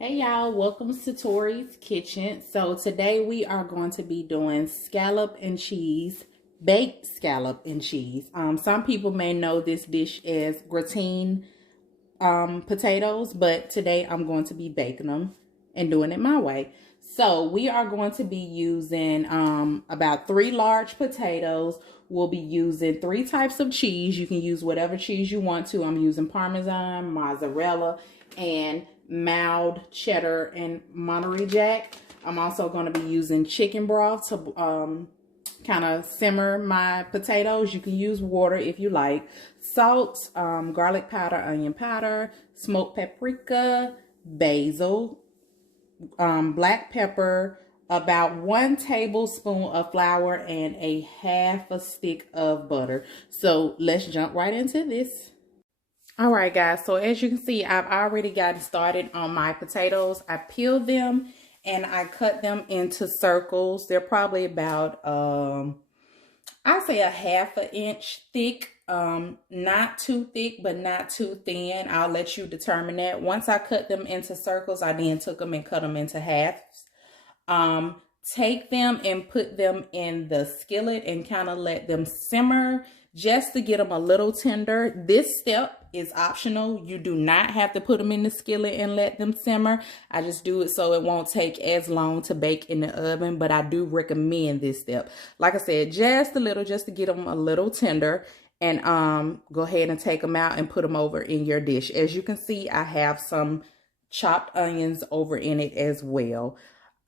Hey y'all, welcome to Tori's Kitchen. So today we are going to be doing scallop and cheese, baked scallop and cheese. Some people may know this dish as gratin potatoes, but today I'm going to be baking them and doing it my way. So we are going to be using about 3 large potatoes. We'll be using 3 types of cheese. You can use whatever cheese you want to. I'm using Parmesan, mozzarella, and mild cheddar and Monterey Jack. I'm also going to be using chicken broth to kind of simmer my potatoes. You can use water if you like. Salt, garlic powder, onion powder, smoked paprika, basil, black pepper, about 1 tablespoon of flour, and a half a stick of butter. So let's jump right into this. All right, guys, so as you can see, I've already gotten started on my potatoes. I peeled them and I cut them into circles. They're probably about, I'd say a half an inch thick. Not too thick, but not too thin. I'll let you determine that. Once I cut them into circles, I then took them and cut them into halves. Take them and put them in the skillet and kind of let them simmer just to get them a little tender. This step is optional. You do not have to put them in the skillet and let them simmer. I just do it so it won't take as long to bake in the oven, but I do recommend this step. Like I said, just a little, just to get them a little tender. And go ahead and take them out and put them over in your dish. As you can see, I have some chopped onions over in it as well.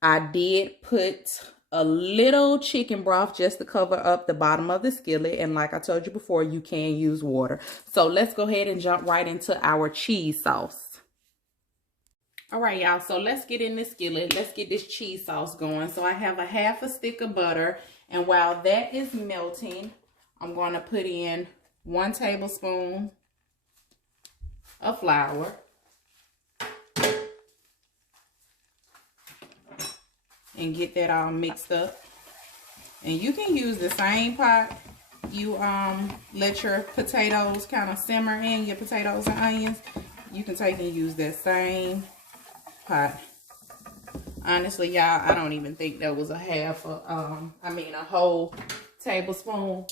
I did put a little chicken broth just to cover up the bottom of the skillet. And like I told you before, you can use water. So let's go ahead and jump right into our cheese sauce. All right, y'all. So let's get in the skillet. Let's get this cheese sauce going. So I have a half a stick of butter. And while that is melting, I'm going to put in 1 tablespoon of flour. And get that all mixed up. And you can use the same pot you let your potatoes kind of simmer in, your potatoes and onions. You can take and use that same pot. Honestly, y'all, I don't even think that was a half a a whole tablespoon.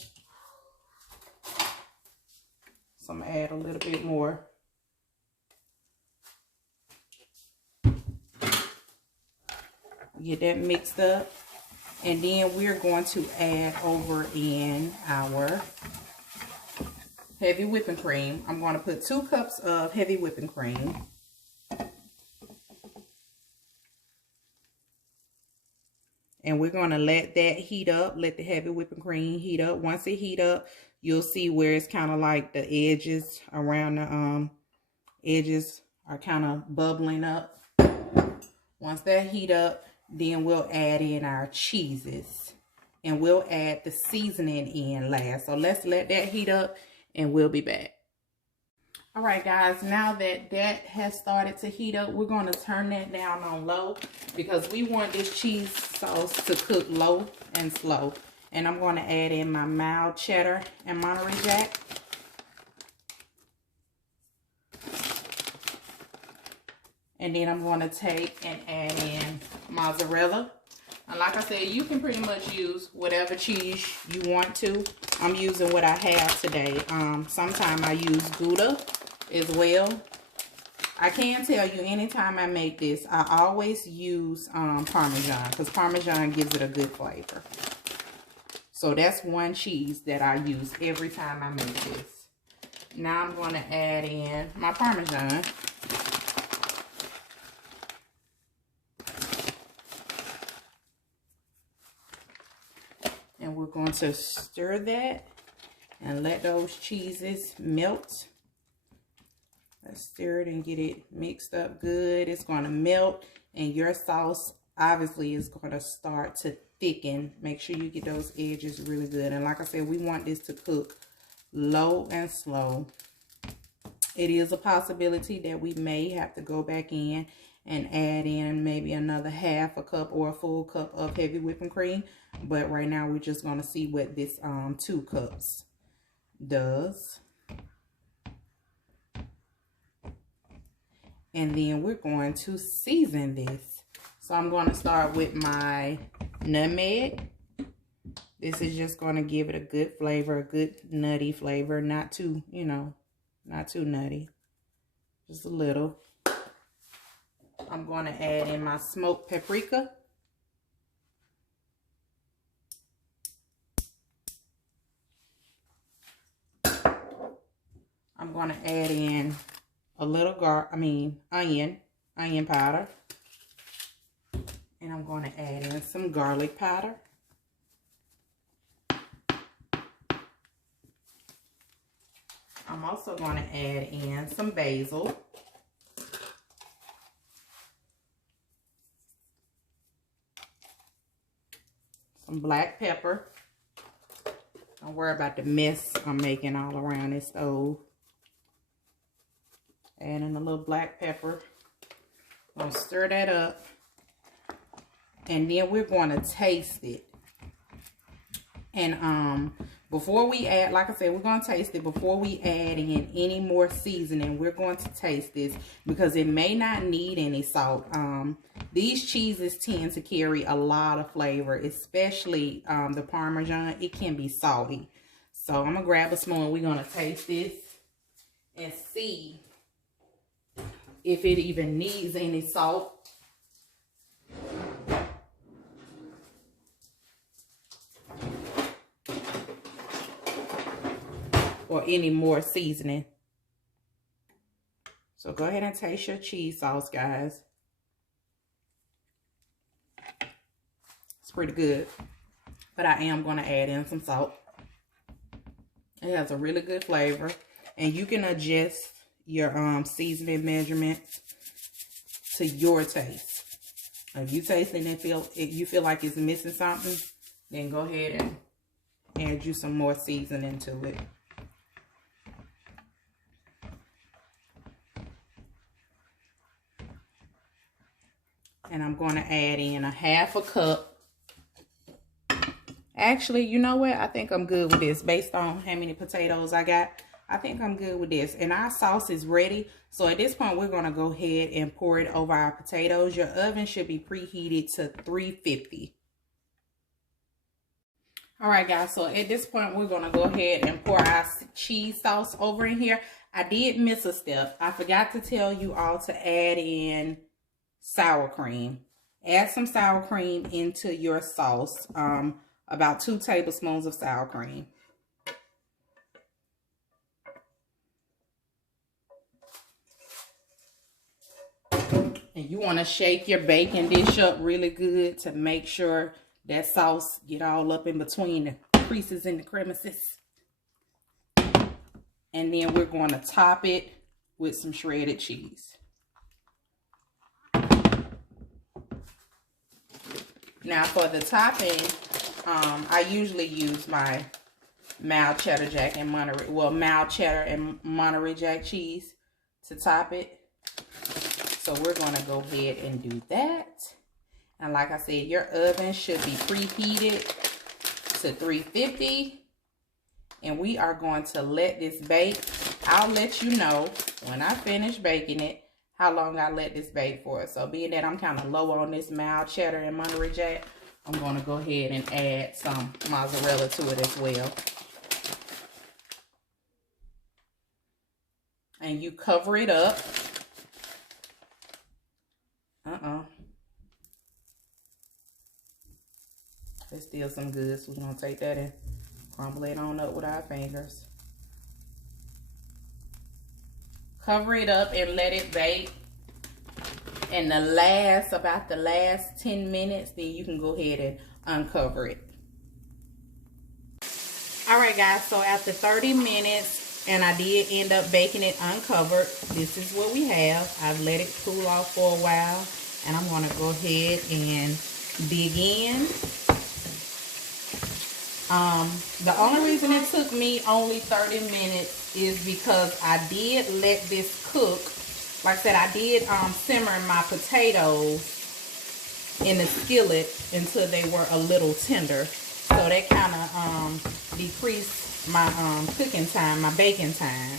So I'm gonna add a little bit more. Get that mixed up. And then we're going to add over in our heavy whipping cream. I'm going to put 2 cups of heavy whipping cream. And we're going to let that heat up. Let the heavy whipping cream heat up. Once it heat up, you'll see where it's kind of like the edges around the edges are kind of bubbling up. Once that heat up, then we'll add in our cheeses. And we'll add the seasoning in last. So let's let that heat up and we'll be back. All right, guys, now that that has started to heat up, we're going to turn that down on low because we want this cheese sauce to cook low and slow. And I'm going to add in my mild cheddar and Monterey Jack. And then I'm going to take and add in mozzarella. And like I said, you can pretty much use whatever cheese you want to. I'm using what I have today. Sometimes I use Gouda as well. I can tell you anytime I make this, I always use Parmesan because Parmesan gives it a good flavor. So that's one cheese that I use every time I make this. Now I'm going to add in my Parmesan. And we're going to stir that and let those cheeses melt. Let's stir it and get it mixed up good. It's going to melt and your sauce obviously is going to start to thicken. Make sure you get those edges really good. And like I said, we want this to cook low and slow. It is a possibility that we may have to go back in and add in maybe another half a cup or a full cup of heavy whipping cream. But right now we're just going to see what this 2 cups does. And then we're going to season this. So I'm going to start with my nutmeg. This is just going to give it a good flavor, a good nutty flavor. Not too, you know, not too nutty. Just a little. I'm going to add in my smoked paprika. I'm going to add in a little onion powder. And I'm going to add in some garlic powder. I'm also going to add in some basil. Some black pepper. Don't worry about the mess I'm making all around this stove. Add in a little black pepper. I'm going to stir that up. And then we're going to taste it. And before we add, like I said, we're going to taste it. Before we add in any more seasoning, we're going to taste this because it may not need any salt. These cheeses tend to carry a lot of flavor, especially the Parmesan. It can be salty. So I'm going to grab a spoon. We're going to taste this and see if it even needs any salt. Or any more seasoning. So go ahead and taste your cheese sauce, guys. It's pretty good. But I am going to add in some salt. It has a really good flavor. And you can adjust your seasoning measurements to your taste. If you taste it and you feel like it's missing something, then go ahead and add you some more seasoning to it. And I'm going to add in a half a cup. Actually, you know what? I think I'm good with this. Based on how many potatoes I got, I think I'm good with this. And our sauce is ready. So at this point, we're going to go ahead and pour it over our potatoes. Your oven should be preheated to 350. All right, guys. So at this point, we're going to go ahead and pour our cheese sauce over in here. I did miss a step. I forgot to tell you all to add in sour cream. Add some sour cream into your sauce. About 2 tablespoons of sour cream. And you want to shake your baking dish up really good to make sure that sauce get all up in between the creases and the crevices. And then we're going to top it with some shredded cheese. Now for the topping, I usually use my mild cheddar jack and mild cheddar and Monterey Jack cheese to top it. So we're going to go ahead and do that. And like I said, your oven should be preheated to 350. And we are going to let this bake. I'll let you know when I finish baking it how long I let this bake for. So being that I'm kind of low on this mild cheddar and Monterey Jack, I'm going to go ahead and add some mozzarella to it as well. And you cover it up. There's still some good, so we're going to take that and crumble it on up with our fingers. Cover it up and let it bake. And about the last 10 minutes, then you can go ahead and uncover it. All right, guys, so after 30 minutes, and I did end up baking it uncovered, this is what we have. I've let it cool off for a while, and I'm going to go ahead and dig in. The only reason it took me only 30 minutes is because I did let this cook. Like I said, I did simmer my potatoes in the skillet until they were a little tender. So that kind of decreased my cooking time, my baking time.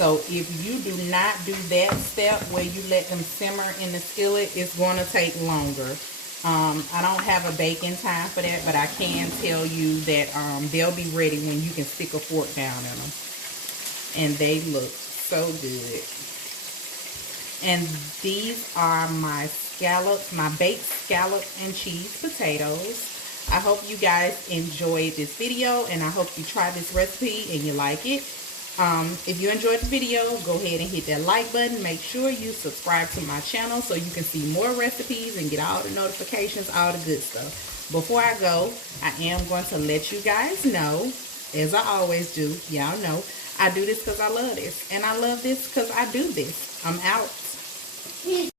So if you do not do that step where you let them simmer in the skillet, it's going to take longer. I don't have a baking time for that, but I can tell you that they'll be ready when you can stick a fork down in them. And they look so good. And these are my scallops, my baked scallop and cheese potatoes. I hope you guys enjoyed this video, and I hope you try this recipe and you like it. If you enjoyed the video, go ahead and hit that like button. Make sure you subscribe to my channel so you can see more recipes and get all the notifications, all the good stuff. Before I go, I am going to let you guys know, as I always do, y'all know, I do this because I love this. And I love this because I do this. I'm out.